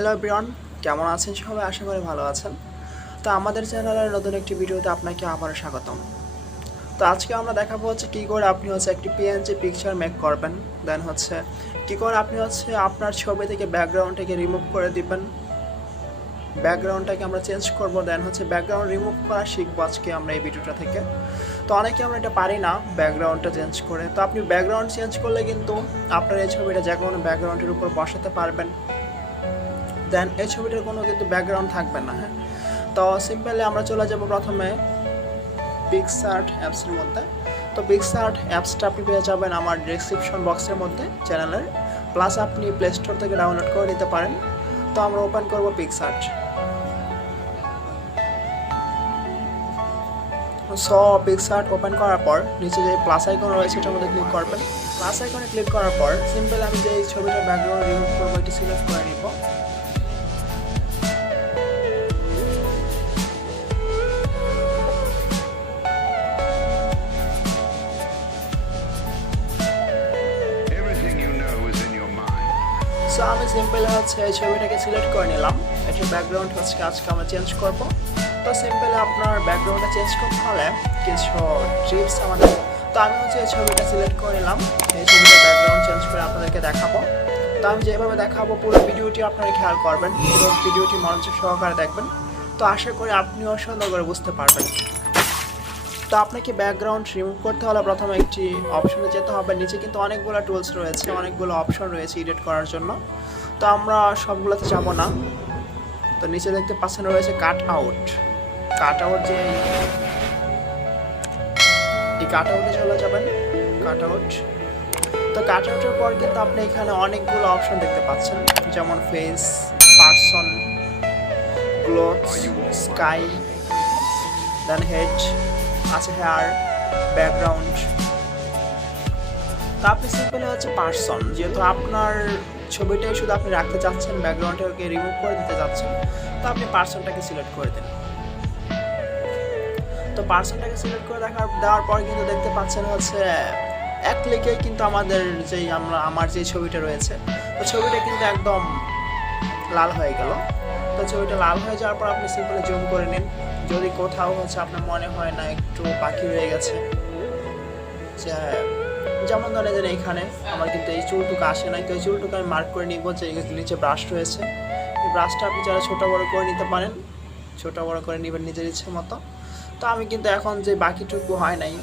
Hello everyone, কেমন আছেন সবাই? আশা করি ভালো আছেন। তো আমাদের চ্যানেলের নতুন একটি ভিডিওতে আপনাকে আবারও স্বাগতম। তো আজকে আমরা দেখাবো হচ্ছে কী করে আপনি হচ্ছে একটি পিএনজি পিকচার মেক করবেন, দেন হচ্ছে কী করে আপনি হচ্ছে আপনার ছবি থেকে ব্যাকগ্রাউন্ডটাকে রিমুভ করে দিবেন, ব্যাকগ্রাউন্ডটাকে আমরা চেঞ্জ করব, দেন হচ্ছে ব্যাকগ্রাউন্ড রিমুভ করা শিখবো আজকে আমরা এই ভিডিওটা থেকে। তো অনেকে আমরা এটা পারি না ব্যাকগ্রাউন্ডটা চেঞ্জ করে। তো আপনি ব্যাকগ্রাউন্ড চেঞ্জ করলে কিন্তু আপনার এই ছবিটা যে কোনো ব্যাকগ্রাউন্ডের উপর বসাতে পারবেন, দেন এই ছবিটার কোনো কিন্তু ব্যাকগ্রাউন্ড থাকবে না। হ্যাঁ, তো সিম্পলি আমরা চলে যাব প্রথমে পিক্সআর্ট অ্যাপসের মধ্যে। তো পিক্সআর্ট অ্যাপসটা আপনি পেয়ে যাবেন আমার ডেসক্রিপশন বক্সের মধ্যে চ্যানেলের, প্লাস আপনি প্লে স্টোর থেকে ডাউনলোড করে নিতে পারেন। তো আমরা ওপেন করব পিক্সআর্ট। সো পিক্সআর্ট ওপেন করার পর নিচে যে প্লাস আইকন রয়েছে এটার মধ্যে ক্লিক করবেন। প্লাস আইকনে ক্লিক করার পর সিম্পল আমি যে ছবিটার ব্যাকগ্রাউন্ড রিমুভ করবো এটি সিলেক্ট করে নিব। সো আমি সিম্পল হচ্ছে এই ছবিটাকে সিলেক্ট করে নিলাম। এটার ব্যাকগ্রাউন্ড হচ্ছে আজকে আমরা চেঞ্জ করব। তো সিম্পলি আপনার ব্যাকগ্রাউন্ডটা চেঞ্জ করতে হলে কিছু ট্রিপস আমাদের। তো আমি হচ্ছে এই ছবিটা সিলেক্ট করে নিলাম, এই ছবিটার ব্যাকগ্রাউন্ড চেঞ্জ করে আপনাদেরকে দেখাবো। তো আমি যেভাবে দেখাবো পুরো ভিডিওটি আপনারা খেয়াল করবেন, পুরো ভিডিওটি মনোযোগ সহকারে দেখবেন। তো আশা করি আপনিও সুন্দর করে বুঝতে পারবেন। তো আপনাকে ব্যাকগ্রাউন্ড রিমুভ করতে হলে প্রথমে একটি অপশনে যেতে হবে। নিচে কিন্তু অনেকগুলো টুলস রয়েছে, অনেকগুলো অপশন রয়েছে এডিট করার জন্য। তো আমরা সবগুলোতে যাব না। তো নিচে দেখতে পাচ্ছেন রয়েছে কাট আউট। কাট আউট যে এই কাট আউটে চলে যাবেন, কাট আউট। তো কাট আউটের পর কিন্তু আপনি এখানে অনেকগুলো অপশন দেখতে পাচ্ছেন, যেমন ফেস, পারসন, ক্লোথস, স্কাই, দেন হেড আছে, হেয়ার, ব্যাকগ্রাউন্ড। তো আপনি সিম্পলি হচ্ছে পারসন, যেহেতু আপনার ছবিটাই শুধু আপনি রাখতে চাচ্ছেন, ব্যাকগ্রাউন্ডটাকে রিমুভ করে দিতে চাচ্ছেন, তো আপনি পারসনটাকে সিলেক্ট করে দিন। তো পারসনটাকে সিলেক্ট করে দেওয়ার পর কিন্তু দেখতে পাচ্ছেন হচ্ছে এক ক্লিকেই কিন্তু আমাদের আমার যে ছবিটা রয়েছে, তো ছবিটা কিন্তু একদম লাল হয়ে গেল। তো ছবিটা লাল হয়ে যাওয়ার পর আপনি সিম্পলি জুম করে নিন। যদি কোথাও হচ্ছে আপনার মনে হয় না একটু বাকি রয়ে গেছে, যেমন ধরেন যে এখানে আমার কিন্তু এই চুলটুকু আসে নাই, তো এই চুলটুকু আমি মার্ক করে নিব। যে নিচে ব্রাশ রয়েছে, এই ব্রাশটা আপনি যারা ছোটো বড়ো করে নিতে পারেন, ছোটো বড়ো করে নেবেন নিজের ইচ্ছে মতো। তো আমি কিন্তু এখন যে বাকিটুকু হয় নাই,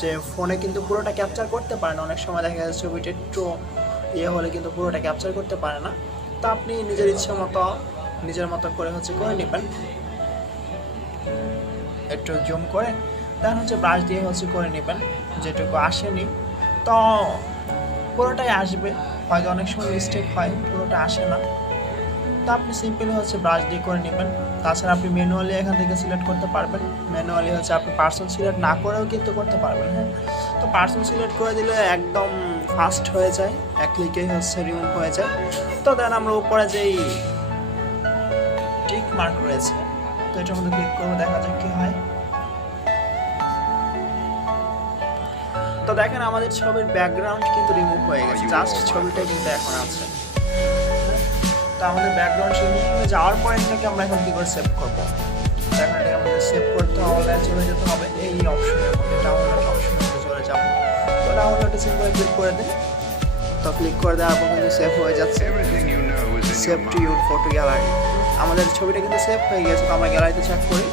যে ফোনে কিন্তু পুরোটা ক্যাপচার করতে পারে না, অনেক সময় দেখা যাচ্ছে ছবিটা একটু হলে কিন্তু পুরোটা ক্যাপচার করতে পারে না। তো আপনি নিজের ইচ্ছে মতো নিজের মতো করে হচ্ছে করে নেবেন, একটু জুম করে, দেন হচ্ছে ব্রাশ দিয়ে হচ্ছে করে নেবেন। যেটুকু আসেনি তো পুরোটাই আসবে, হয়তো অনেক সময় মিস্টেক হয়, পুরোটা আসে না। তো আপনি সিম্পলি হচ্ছে ব্রাশ দিয়ে করে নেবেন। তাছাড়া আপনি ম্যানুয়ালি এখান থেকে সিলেক্ট করতে পারবেন। ম্যানুয়ালি হচ্ছে আপনি পার্সন সিলেক্ট না করেও কিন্তু করতে পারবেন। হ্যাঁ, তো পার্সন সিলেক্ট করে দিলে একদম ফাস্ট হয়ে যায়, এক ক্লিকেই হচ্ছে রিমুভ হয়ে যায়। তো দেন আমরা উপরে যেই টিক মার্ক রয়েছে, তো এটার মধ্যে ক্লিক করবো, দেখা যাক কি হয়। তো দেখেন আমাদের ছবির ব্যাকগ্রাউন্ড কিন্তু রিমুভ হয়ে গেছে, জাস্ট ছবিটা কিন্তু এখন আছে। তো আমাদের ব্যাকগ্রাউন্ড রিমুভ হয়ে যাওয়ার পর এটাকে আমরা এখন কী করে সেভ করবো, দেখেন এটাকে আমাদের সেভ করতে হলে চলে যেতে হবে এই অপশনের মধ্যে, ডাউনলোড অপশনের মধ্যে চলে যাবো। তো ডাউনলোডে সিম্পলি ক্লিক করে দিন। তো ক্লিক করে দেওয়ার পর কিন্তু সেভ হয়ে যাচ্ছে, save to your photo gallery. আমাদের ছবিটা কিন্তু সেভ হয়ে গেছে। তো আমরা গ্যালারিতে চেক করি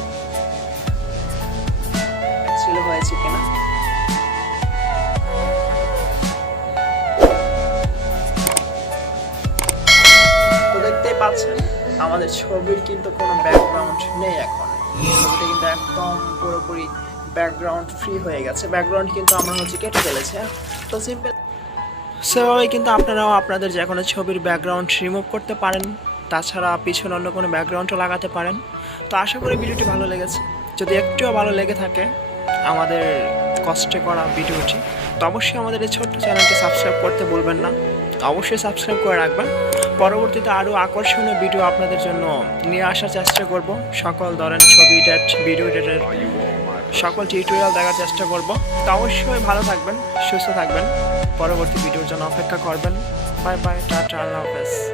অ্যাকচুয়ালি হয়েছে কিনা। দেখতেই পাচ্ছেন আমাদের ছবির কিন্তু কোনো ব্যাকগ্রাউন্ড নেই এখন। ছবিটা কিন্তু একদম পুরোপুরি ব্যাকগ্রাউন্ড ফ্রি হয়ে গেছে, ব্যাকগ্রাউন্ড কিন্তু আমরা হচ্ছে কেটে ফেলেছি। তো সিম্পল সেভাবে কিন্তু আপনারাও আপনাদের যে কোনো ছবির ব্যাকগ্রাউন্ড রিমুভ করতে পারেন, তাছাড়া পিছনে অন্য কোনো ব্যাকগ্রাউন্ডও লাগাতে পারেন। তো আশা করি ভিডিওটি ভালো লেগেছে। যদি একটুও ভালো লেগে থাকে আমাদের কষ্টে করা ভিডিওটি, তো অবশ্যই আমাদের এই ছোট্ট চ্যানেলটি সাবস্ক্রাইব করতে বলবেন না, অবশ্যই সাবস্ক্রাইব করে রাখবেন। পরবর্তীতে আরও আকর্ষণীয় ভিডিও আপনাদের জন্য নিয়ে আসার চেষ্টা করব। সকল ধরনের ছবি এডিট, ভিডিও এডিটের সকল টিউটোরিয়াল দেখার চেষ্টা করব। তো অবশ্যই ভালো থাকবেন, সুস্থ থাকবেন, পরবর্তী ভিডিওর জন্য অপেক্ষা করবেন। বাই বাই, টাটা, আল্লাহ হাফেজ।